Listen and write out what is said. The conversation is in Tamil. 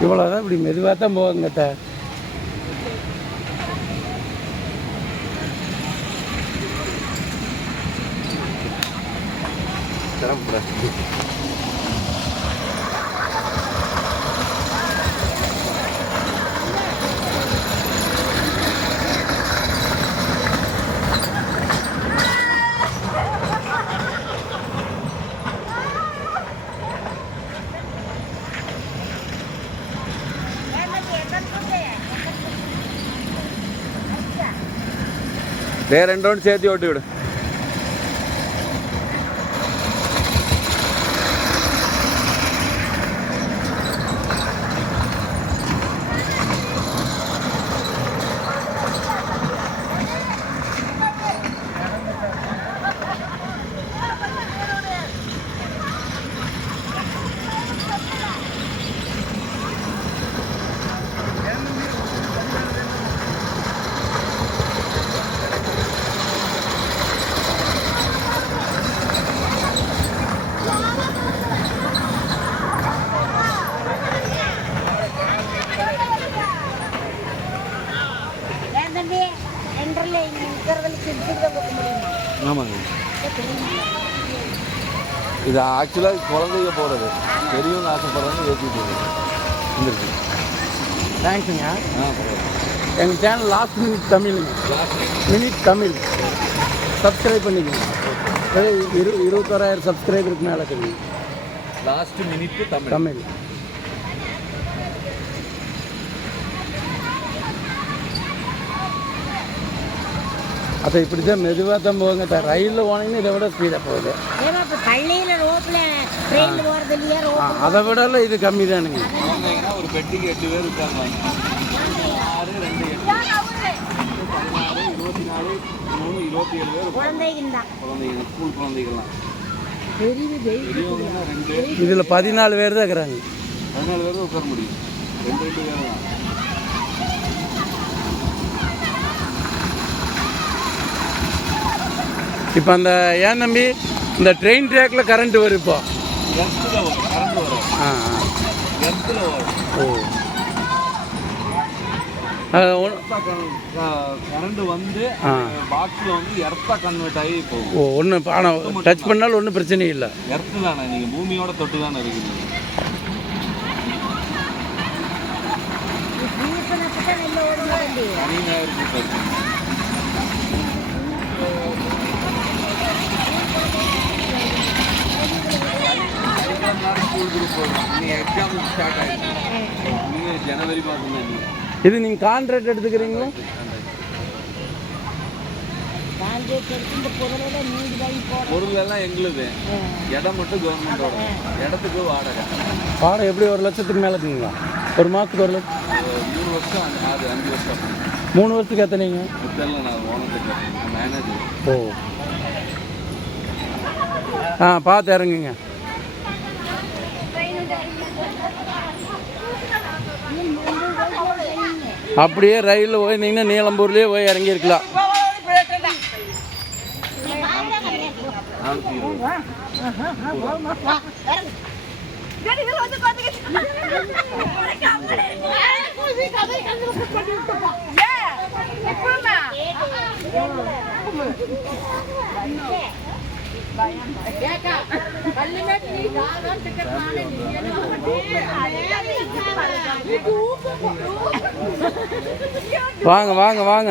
இவ்வளோதான் இப்படி மெதுவாக தான் போகுங்கட்ட வேற ரெண்டு ரவுண்ட் சேர்த்து ஓட்டி விடு ஏன் தம்பி முடியுமா? ஆமாங்க. இது ஆக்சுவலாக குழந்தைங்க போகிறது பெரியவங்க ஆசைப்படுறவங்க ஏற்றிட்டு வந்துருக்கு தேங்க்ஸுங்க ஆ எங்கள் சேனல் லாஸ்ட் மினிட் தமிழுங்க மினிட் தமிழ். சப்ஸ்கிரைப் பண்ணிக்கோங்க. இரு இருபத்தோராயிரம் சப்ஸ்கிரைபருக்கு மேலே இருக்குது லாஸ்ட் மினிட் தமிழ். தமிழ். அப்போ இப்படி தான் மெதுவாக தான் போகுங்க. ரயிலில் போனீங்கன்னா இதை விட ஸ்பீடாக போகுது. ஏமா இப்ப பள்ளியில ரோப்ல ட்ரெயின் போறது இல்லையா ஆ, ரோப் அதை விடலாம் இது கம்மி தானுங்க. ஒரு பெட்டிக்கு எட்டு பேர் இருக்காங்க. ஆறு ரெண்டு எட்டு. பதினாறு இருபத்தி நாலு மூணு இருபத்தி ஏழு பேர் தான் ஸ்கூல் குழந்தைகள்லாம். ரெண்டு. இதில் பதினாலு பேர் தான் இருக்கிறாங்க. பதினாலு பேர் உட்கார முடியும். ரெண்டு ரெண்டு பேர் தான். இப்போ அந்த ஏன் தம்பி? இந்த ட்ரெயின் ட்ராக்கில் கரண்ட் வரும் இப்போ. எர்த்தில் கரண்ட் வரும் ஆ ஓ. கரண்ட் வந்து ஆ. பாக்ஸில் வந்து எர்த்தா கன்வெர்ட் ஆகி போகும் ஓ ஒன்று ஆனால் டச் பண்ணாலும் ஒன்றும் பிரச்சனை இல்லை. எர்த்து தானே நீங்கள் பூமியோட தொட்டு தானே இருக்குது தீர்ப்பனப்பட்ட நெல்ல தனியாக இருக்கு ஸ்கூல் குரூப் போடுறோம் நீங்கள் எக்ஸாம் ஸ்டார்ட் ஆகிடுச்சு நீங்கள் ஜனவரி மாதம் தான். இது நீங்கள் கான்ட்ராக்ட் எடுத்துக்கிறீங்களா பொருள் எல்லாம் எங்களுது இடம் மட்டும் கவர்மெண்டோட இடத்துக்கு வாடகை. பாடம் எப்படி ஒரு லட்சத்துக்கு மேலே இருக்குங்களா? ஒரு மாதத்துக்கு ஒரு லட்சம் ஒரு மூணு வருஷம் ஆறு அஞ்சு வருஷம் மூணு வருஷத்துக்கு எத்தனைங்க நான் ஓனத்துக்கு மேனேஜர் ஓ. ஆ பார்த்து இறங்குங்க. அப்படியே ரயிலில் போயிருந்தீங்கன்னா நீலம்பூர்லேயே போய் இறங்கியிருக்கலாம். நானூற்றி வாங்க வாங்க வாங்க.